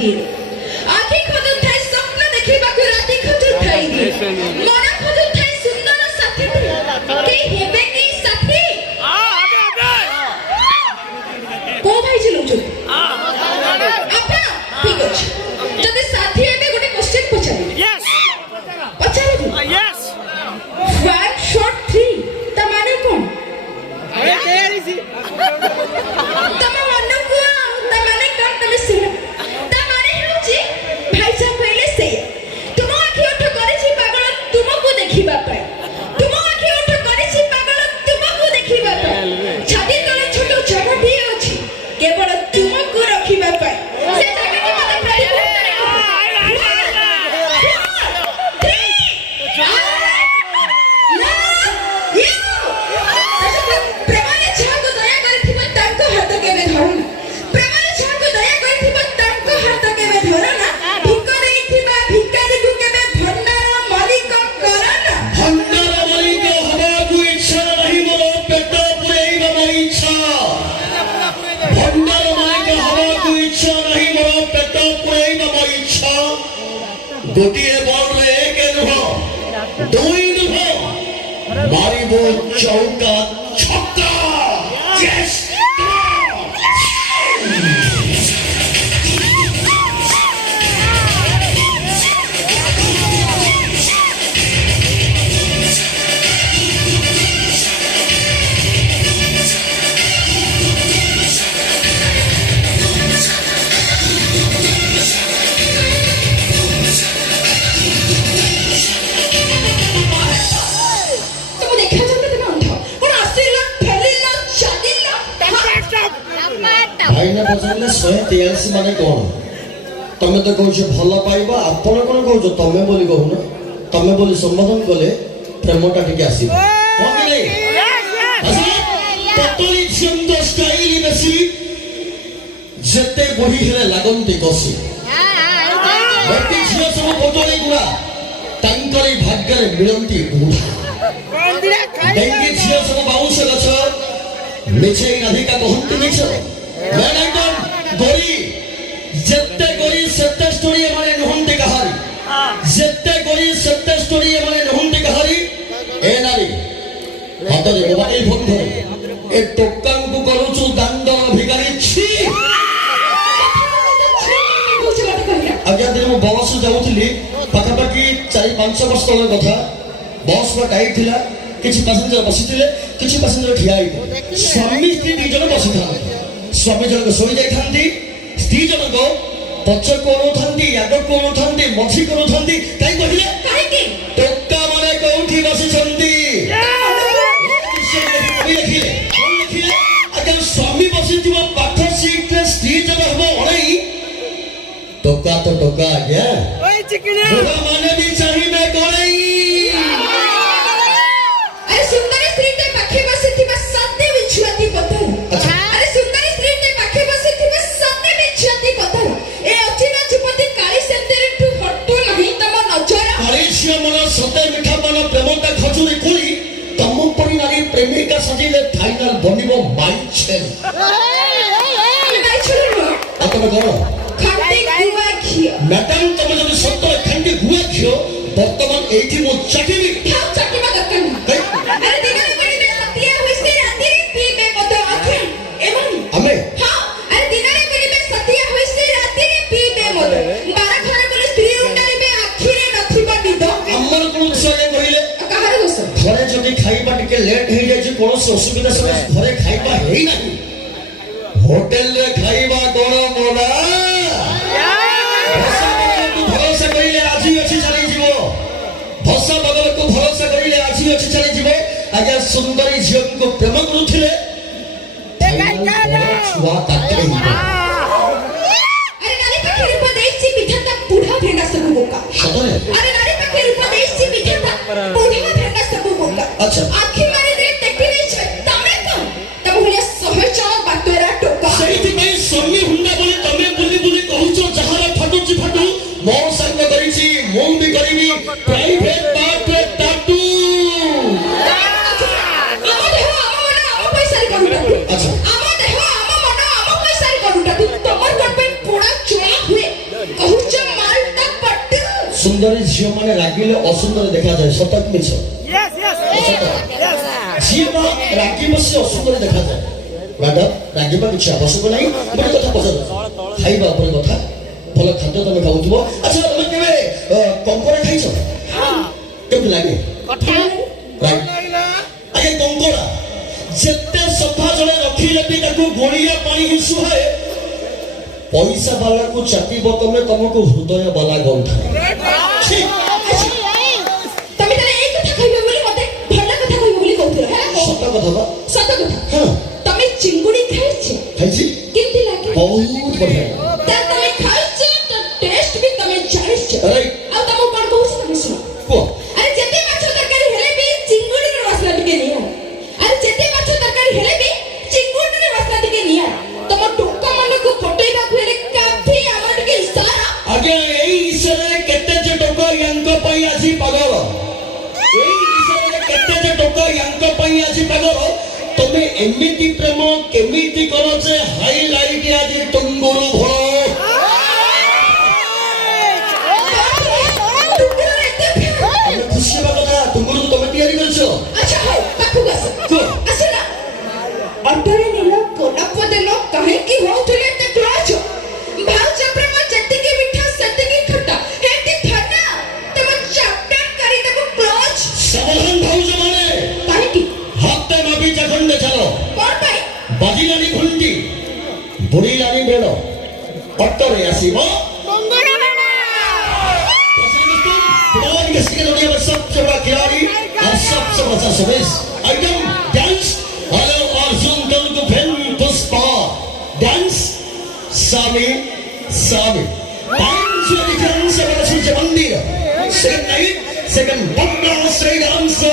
दिए आखि खोजु थाए स्वप्न देखिबाकु राति खोजु थाए मन खोजु थाए सुंदर साथी के हेबे की साथी को भाई चलो जो आपा ठीक अछि जदि साथी एबे गोटे क्वेश्चन पछाबी यस पछाबी यस 1 short 3 ता माने कोन अरे तेरी सी तमे मन को ता माने कोन तमे सुन ता माने होची भाई साहब कहले से तुम आखि उठ करे छी पागल तुमको देखिबा पाए तुम आखि उठ करे छी पागल तुमको देखिबा पाए छाती तले छोटो जगह अछि केवल तुमको रखिबा पाए से जगह के मते प्रतिपूर्ण गोटिए बॉल रे एक नुह दुई नुह मारी वो चौका छक्का यस भाईना पचारे 143 माने कौन तमे तो कहछ भल पाइबा आपण कोन कहछ तमे बोली कहू ना तमे बोली संबोधन कले प्रेमटा टिके आसीबो कोन रे पतली छंद स्टाइल बेसी जते बही हेले लागंती कसी बाकी झियो सब पतली गुडा तांकरी भाग्यरे मिलंती गुडा डेंगी झियो सब बाउंस गछ मिछे अधिका कहंती मिछ मैडम गोरी जत्ते गोरी सत्य स्टोरी माने नहुंते कहारी जत्ते गोरी सत्य स्टोरी माने नहुंते कहारी ए नारी हाथ रे मोबाइल फोन धर ए टोकन को करूछु दंड भिखारी छी आज्ञा दिन मो बस जाउथली पाखापाखी 4-5 वर्ष तल कथा बस पर टाइट थिला किछि पैसेंजर बसिथिले किछि पैसेंजर ठिया आइले स्वामी स्त्री दी जन बसिथाले स्वामी जन सोई जाई थांती स्त्री जन को पछ कोरो थांती याद कोरो थांती मछी कोरो थांती काई कहिले काई की टोक्का माने कोठी बसी छंती लिखिले अगर स्वामी बसी थिबो पाठ सीट रे स्त्री जन हबो ओणई टोक्का तो टोक्का आज्ञा ओई चिकने बुढ़ा माने भी चाहिए कोणई अरे सुंदर स्त्री ते पाखे बसी थिबा सत्य विछुआती पथर अच्छा सते मिठा मन प्रेमता खजुरी कुली तम परी नारी प्रेमिका सजिले फाइनल बनिबो माइछेन माइछेन अतमे करो खंडी गुआ खियो मैडम तमे जदि सत्य खंडी गुआ खियो वर्तमान एठी मो चाकिबी क्या चाकिबा दरकार नहीं अरे दिगरे पड़ी सतिया होइसे राती रे पीबे मते आखे एमन हमें हां अरे दिगरे पड़ी सतिया होइसे राती रे पीबे मते बारा घरे बोले स्त्री उंडाइबे आखिरे नथिबा निद हमर कोन सले कहिले कहारे दोस घरे जदि खाइबा टिके लेट हे जाय जे कोन असुविधा समय घरे खाइबा हेई नाही होटल रे खाइबा कोन मोला भरोसा करिले आजी अछि चली जीवो भसा बगल को भरोसा करिले आजी अछि चली जीवो आज्ञा सुंदरी झियो को प्रेम करूथिले ए काई काला छुआ काटे अरे नारी पाखे उपदेश ची मिठाता बुढ़ा भेगा सब बोका सतरे अरे नारी पाखे उपदेश ची मिठाता बुढ़ा भेगा सब बोका अच्छा आखि मारे दे टेकी नहीं छ तमे कोन तम हुलिया सहे चल बातोरा टोका सेठी में सोनी हुंडा बोले तमे बुली बुली कहूचो जहारा फाटुची फाटू मो संग करिछि मो भी करिवि प्राइवेट पार्ट रे टाटू अच्छा आमा देह आमा मन आमा पैसा करूटा तू तमर कट पे पोड़ा चोला हुए ସୁନ୍ଦରୀ ଝିଅ ମାନେ ରାଗିଲେ ଅସୁନ୍ଦର ଦେଖାଯାଏ ସତ କି ମିଛ ଝିଅ ରାଗିବ ସେ ଅସୁନ୍ଦର ଦେଖାଯାଏ ମ୍ୟାଡାମ ରାଗିବା କିଛି ଆବଶ୍ୟକ ନାହିଁ ଗୋଟେ କଥା ପଚାରୁଛି ଖାଇବା ଉପରେ କଥା ଭଲ ଖାଦ୍ୟ ତମେ ଖାଉଥିବ ଆଚ୍ଛା ତମେ କେବେ କଙ୍କଡ଼ା ଖାଇଛ କେମିତି ଲାଗେ ଆଜ୍ଞା କଙ୍କଡ଼ା ଯେତେ ସଫା ଜଣେ ରଖିଲେ ବି ତାକୁ ଗୋଳିଆ ପାଣି ହିଁ ସୁହାଏ ପଇସା ବାଲାକୁ ଚାପିବ ତମେ ତମକୁ ହୃଦୟ ବାଲା ଗନ୍ଥା ତମେ ତାହେଲେ ଏଇ କଥା କହିବ ବୋଲି ମତେ ଭଲ କଥା କହିବ ବୋଲି କହୁଥିଲ ସତ କଥା ବା ସତ କଥା ତମେ ଚିଙ୍ଗୁଡ଼ି ଖାଇଛି କେମିତି ଲାଗେ ବହୁତ ବଢିଆ ତମେ ଖାଇଛ ତ ଟେଷ୍ଟ ବି ତମେ ଜାଣିଛ ଆଉ ତମକୁ କଣ କହୁଛି ତମେ ଶୁଣ କୁହ ଆରେ ଯେତେ ମାଛ ତରକାରୀ ହେଲେ ବି ଚିଙ୍ଗୁଡ଼ିର ବାସ୍ନା ଟିକେ ନିଆ ଆରେ ଯେତେ ମାଛ ତରକାରୀ ହେଲେ ବି ଚିଙ୍ଗୁଡ଼ିର ବାସ୍ନା ଟିକେ ନିଆ ତମ ଟୋକା ମାନଙ୍କୁ ପଟେଇବାକୁ ହେଲେ କାଫି ଆମର ଟିକେ ଇଶାରା ଆଜ୍ଞା ଏଇ ଇଶାରାରେ କେତେ ଯେ ଟୋକା ୟାଙ୍କ ପାଇଁ ଆଜି ପାଗଳ ଏଇ ଇଶାରାରେ କେତେ ଯେ ଟୋକା ୟାଙ୍କ ପାଇଁ ଆଜି ପାଗଳ ତମେ ଏମିତି ପ୍ରେମ କେମିତି କର ଯେ ହାଇଲାଇଟ୍ ଆଜି ଟୁଙ୍ଗୁରୁ ଭଳ ଖୁସି ହେବା କଥା ଟୁଙ୍ଗୁରୁ ତମେ ତିଆରି କରିଛ ଆଚ୍ଛା ହଉ ପାଖକୁ ଆସ ଆସ ନା ଅଟୋରେ ନେଲ ଗୋଲାପ ଦେଲ କାହିଁକି ହଉଥିଲେ ଏତେ କ୍ଲାସ ଭାଉଜ ପ୍ରେମ ଯେତିକି ମିଠା ସେତିକି ଖଟା ହେତି ଥଣ୍ଡା ତମ ଚାପ୍ଟର କରି ତାକୁ କ୍ଲୋଜ ସାବଧାନ ଭାଉଜ ମାନେ କାହିଁକି ହାତେ ନବି ଚାଖଣ୍ଡେ ଚାଲ କଣ ପାଇଁ ବାଜିଲାନି ଘୁଣ୍ଟି ବୁଡ଼ିଲାନି ବେଳ ଅଟୋରେ ଆସିବ किसके दुनिया में सबसे बड़ा खिलाड़ी और सबसे बड़ा service item dance Allu Arjun Telugu film Pushpa dance Saami Saami dance difference से बड़ा सुच मंदिर सेकंड नाइट सेकंड बंदा श्री राम से